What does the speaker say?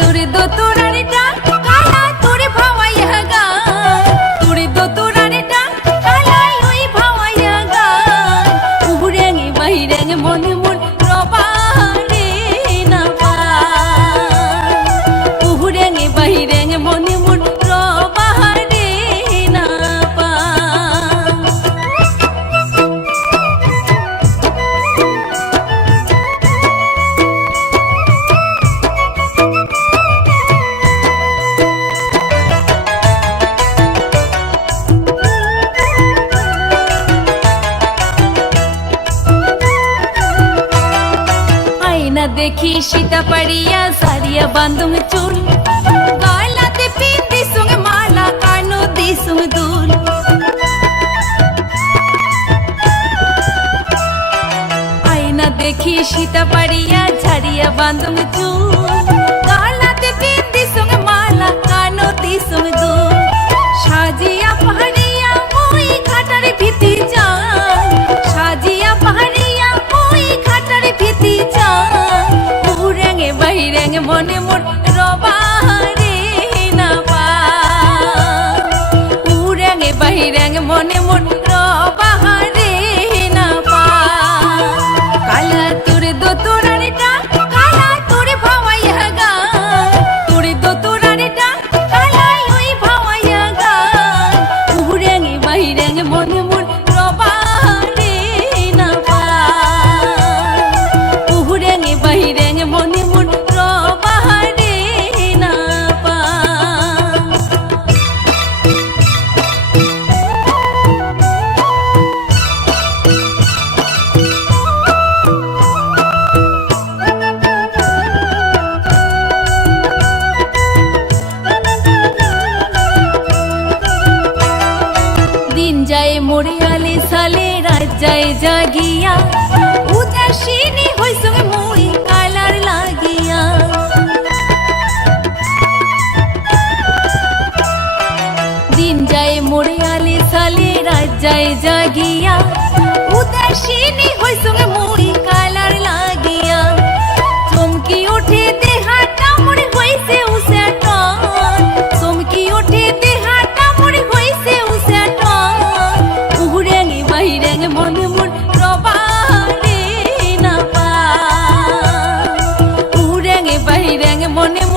তোরে দোতরারি দেখি সীতা পারিয়া সারিয়া বান্ধুম চুল। গলাতে পিন দিসুং মালা, কানো দিসুং দুল। আয়না দেখি সীতা পারিয়া ছাড়িয়া বান্ধুম চুল। ঠ্যাং মনে মোর রবারে না পা উড়াঙে বাহিরাঙে মনে মোর যায় জাগিয়া, উদাসীনী হইসুম মুই কালার লাগিয়া। দিন যায় মোড়ে আলে সালে রাত যায় জাগিয়া, উদাসীনী হইসুম মুই মনে